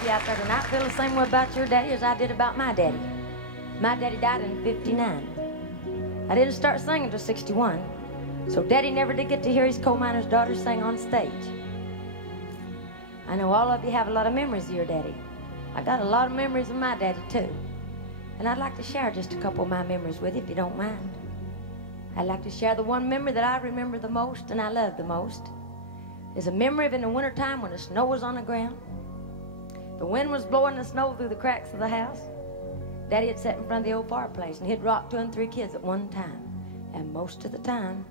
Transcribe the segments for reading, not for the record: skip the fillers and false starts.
of you out there tonight feel the same way about your daddy as I did about my daddy. My daddy died in '59. I didn't start singing until '61, so Daddy never did get to hear his coal miner's daughter sing on stage. I know all of you have a lot of memories of your daddy. I got a lot of memories of my daddy too. And I'd like to share just a couple of my memories with you, if you don't mind. I'd like to share the one memory that I remember the most and I love the most. Is a memory of in the wintertime when the snow was on the ground. The wind was blowing the snow through the cracks of the house. Daddy had sat in front of the old fireplace and he'd rocked 2 and 3 kids at one time. And most of the time,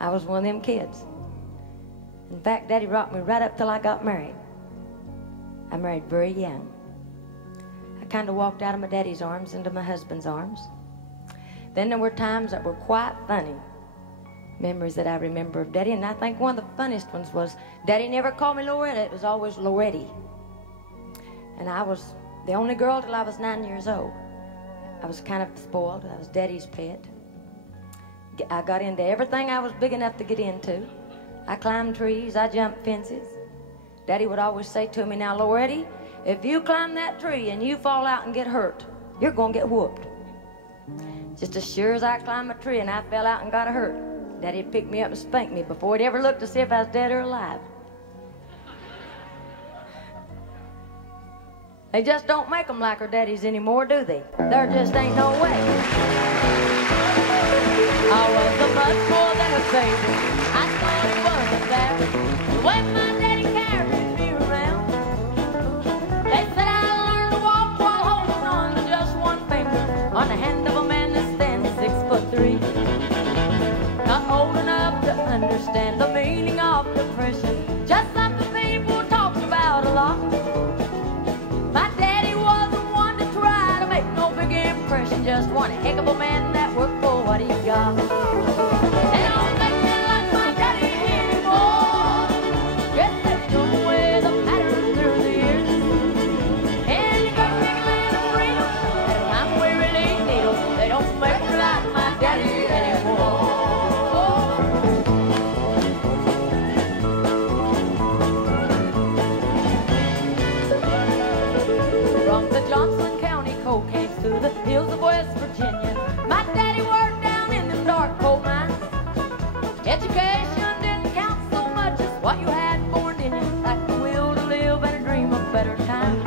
I was one of them kids. In fact, Daddy rocked me right up till I got married. I married very young. I kind of walked out of my daddy's arms into my husband's arms. Then there were times that were quite funny. Memories that I remember of Daddy, and I think one of the funniest ones was Daddy never called me Loretta, it was always Loretty. And I was the only girl till I was 9 years old. I was kind of spoiled. I was Daddy's pet. I got into everything I was big enough to get into. I climbed trees, I jumped fences. Daddy would always say to me, now Loretty, if you climb that tree and you fall out and get hurt, you're gonna get whooped. Just as sure as I climbed a tree and I fell out and got hurt, Daddy'd pick me up and spank me before he'd ever look to see if I was dead or alive. They just don't make them like our daddies anymore, do they? There just ain't no way. I was a much more than a baby. I thought it wasn't that. The way my daddy carried me around. They said I learned to walk while holding on to just one finger on the hand of a man that stands 6'3". Not old enough to understand the meaning of depression, just something people talked about a lot. My daddy wasn't one to try to make no big impression, just one heck of a man that worked for what he got. They don't make me like my daddy anymore. Yes, they took away the pattern through the years. And you got big land of freedom, and I'm we really need them. They don't make me like my daddy anymore. Johnson County coal came through the hills of West Virginia. My daddy worked down in them dark coal mines. Education didn't count so much as what you had born in you, like the will to live and a dream of better times.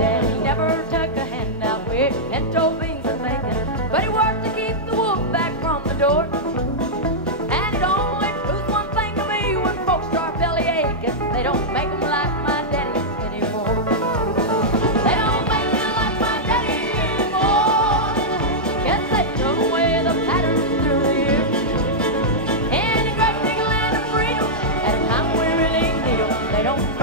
Daddy never took a handout with pinto beans and bacon, but he worked to keep the wolf back from the door. And it only proves one thing to me: when folks start belly aching, they don't make them like my daddy anymore. Don't